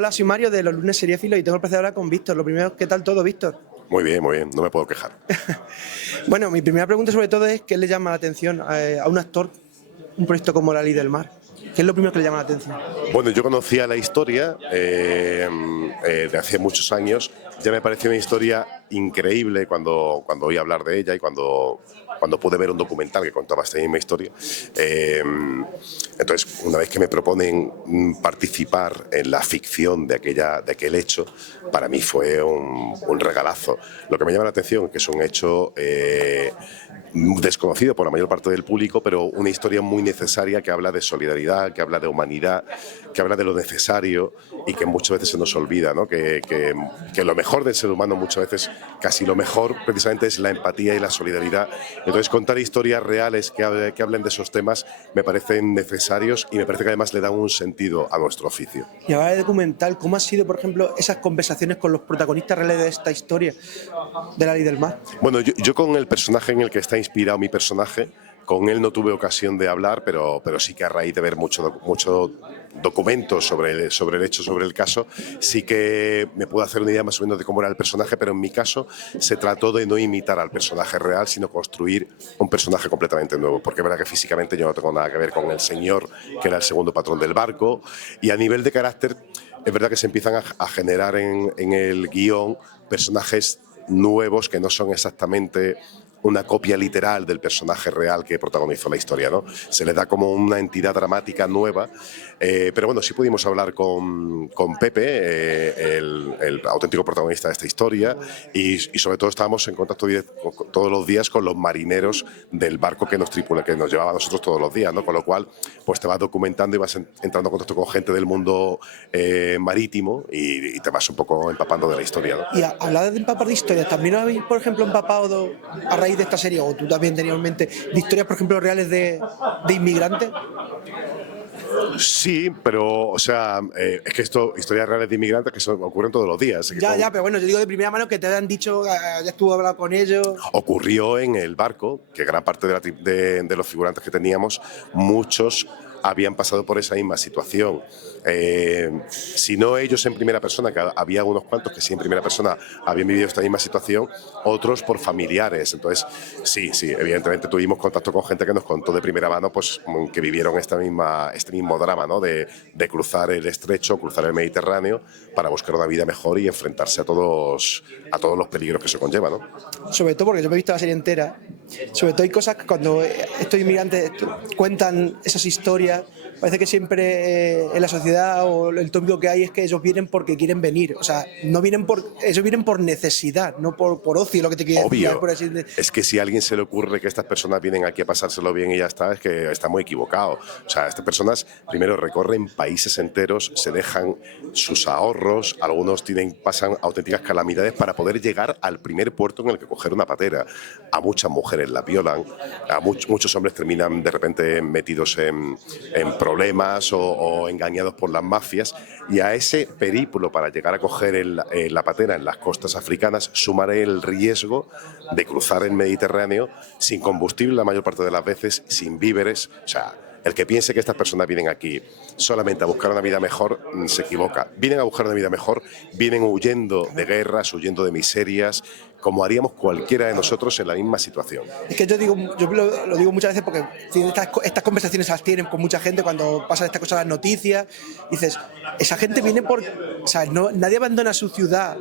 Hola, soy Mario de los lunes seriéfilos y tengo el placer de hablar con Víctor. Lo primero, ¿qué tal todo, Víctor? Muy bien, no me puedo quejar. Bueno, mi primera pregunta sobre todo es ¿qué le llama la atención a un actor un proyecto como La Ley del Mar? ¿Qué es lo primero que le llama la atención? Bueno, yo conocía la historia de hace muchos años. Ya me pareció una historia increíble cuando oí hablar de ella y cuando pude ver un documental que contaba esta misma historia. Entonces, una vez que me proponen participar en la ficción de aquel hecho, para mí fue un regalazo. Lo que me llama la atención es que es un hecho desconocido por la mayor parte del público, pero una historia muy necesaria que habla de solidaridad, que habla de humanidad, que habla de lo necesario y que muchas veces se nos olvida, ¿no? Que lo mejor del ser humano muchas veces, casi lo mejor precisamente es la empatía y la solidaridad. Entonces contar historias reales que hablen de esos temas me parecen necesarios y me parece que además le dan un sentido a nuestro oficio. Y ahora de documental, ¿cómo han sido, por ejemplo, esas conversaciones con los protagonistas reales de esta historia de La Ley del Mar? Bueno, yo con el personaje en el que está inspirado mi personaje, con él no tuve ocasión de hablar, pero sí que a raíz de ver mucho documentos sobre el hecho, sobre el caso, sí que me puedo hacer una idea más o menos de cómo era el personaje, pero en mi caso se trató de no imitar al personaje real, sino construir un personaje completamente nuevo, porque es verdad que físicamente yo no tengo nada que ver con el señor que era el segundo patrón del barco, y a nivel de carácter es verdad que se empiezan a generar en el guión personajes nuevos que no son exactamente una copia literal del personaje real que protagonizó la historia, ¿no? Se le da como una entidad dramática nueva, pero bueno, sí pudimos hablar con Pepe, el auténtico protagonista de esta historia, y sobre todo estábamos en contacto todos los días con los marineros del barco que nos tripula, que nos llevaba a nosotros todos los días, ¿no? Con lo cual, pues te vas documentando y vas entrando en contacto con gente del mundo marítimo y te vas un poco empapando de la historia, ¿no? Y hablar de empapar de historias, ¿también os habéis, por ejemplo, empapado a raíz de esta serie, o tú también anteriormente, de historias, por ejemplo, reales de inmigrantes? Sí, pero, o sea, es que historias reales de inmigrantes que ocurren todos los días. Ya, pero bueno, yo digo de primera mano que te han dicho, ya estuvo hablado con ellos. Ocurrió en el barco, que gran parte de los figurantes que teníamos, muchos habían pasado por esa misma situación. Si no ellos en primera persona, que había unos cuantos que sí en primera persona habían vivido esta misma situación, otros por familiares. Entonces, sí, evidentemente tuvimos contacto con gente que nos contó de primera mano pues, que vivieron este mismo drama, ¿no? de cruzar el estrecho, cruzar el Mediterráneo para buscar una vida mejor y enfrentarse a todos los peligros que eso conlleva, ¿no? Sobre todo porque yo me he visto la serie entera, sobre todo hay cosas que cuando estos inmigrantes cuentan esas historias, parece que siempre en la sociedad o el tópico que hay es que ellos vienen porque quieren venir, o sea, ellos vienen por necesidad, no por ocio, lo que te quiero decir. Obvio, es que si a alguien se le ocurre que estas personas vienen aquí a pasárselo bien y ya está, es que está muy equivocado. O sea, estas personas primero recorren países enteros, se dejan sus ahorros, algunos pasan auténticas calamidades para poder llegar al primer puerto en el que coger una patera. A muchas mujeres las violan, a muchos hombres terminan de repente metidos en problemas o engañados por las mafias, y a ese periplo para llegar a coger la patera en las costas africanas sumaré el riesgo de cruzar el Mediterráneo sin combustible la mayor parte de las veces, sin víveres. O sea, el que piense que estas personas vienen aquí solamente a buscar una vida mejor se equivoca. Vienen a buscar una vida mejor, vienen huyendo de guerras, huyendo de miserias, como haríamos cualquiera de nosotros en la misma situación. Es que yo lo digo muchas veces porque estas conversaciones las tienen con mucha gente cuando pasan estas cosas, las noticias, dices, esa gente viene por, o sea, nadie abandona su ciudad,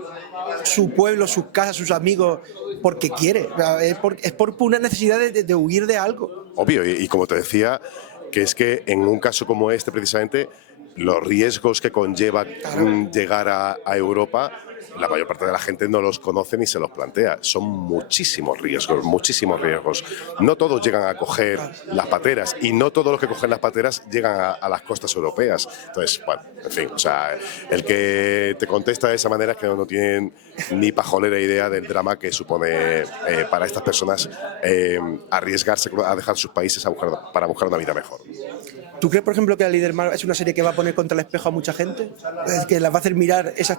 su pueblo, sus casas, sus amigos, porque quiere, es por una necesidad de huir de algo. Obvio, y como te decía, que es que en un caso como este precisamente, los riesgos que conlleva llegar a Europa, la mayor parte de la gente no los conoce ni se los plantea. Son muchísimos riesgos, muchísimos riesgos. No todos llegan a coger las pateras y no todos los que cogen las pateras llegan a las costas europeas. Entonces, bueno, en fin, o sea, el que te contesta de esa manera es que no tienen ni pajolera idea del drama que supone para estas personas arriesgarse a dejar sus países para buscar una vida mejor. ¿Tú crees, por ejemplo, que La Ley del Mar es una serie que va a poner contra el espejo a mucha gente? ¿Que las va a hacer mirar esas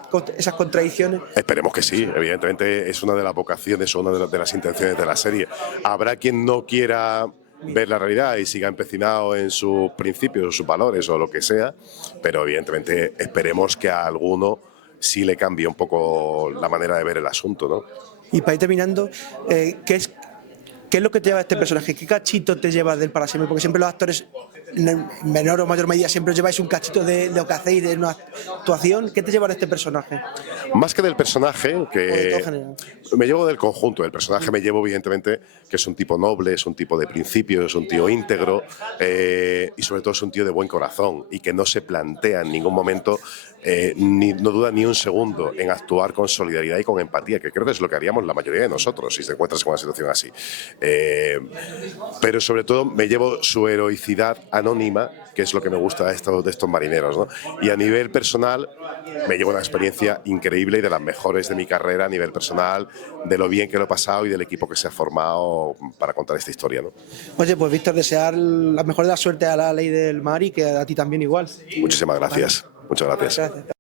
contradicciones? Esperemos que sí, evidentemente es una de las vocaciones o una de las intenciones de la serie. Habrá quien no quiera ver la realidad y siga empecinado en sus principios o sus valores o lo que sea, pero evidentemente esperemos que a alguno sí le cambie un poco la manera de ver el asunto, ¿no? Y para ir terminando, ¿qué es lo que te lleva a este personaje? ¿Qué cachito te lleva de él para siempre? Porque siempre los actores, en menor o mayor medida, siempre os lleváis un cachito de lo que hacéis, de una actuación. ¿Qué te lleva de este personaje? Más que del personaje, O de que todo general. me llevo del conjunto. Del personaje me llevo, evidentemente, que es un tipo noble, es un tipo de principios, es un tío íntegro y sobre todo es un tío de buen corazón y que no se plantea en ningún momento, no duda ni un segundo en actuar con solidaridad y con empatía, que creo que es lo que haríamos la mayoría de nosotros si te encuentras con una situación así. Pero sobre todo me llevo su heroicidad anónima, que es lo que me gusta de estos marineros, ¿no? Y a nivel personal me llevo una experiencia increíble y de las mejores de mi carrera a nivel personal, de lo bien que lo he pasado y del equipo que se ha formado para contar esta historia, ¿no? Oye, pues Víctor, desear la mejor de la suerte a la Ley del Mar y que a ti también igual. Muchísimas gracias. Muchas gracias. Gracias.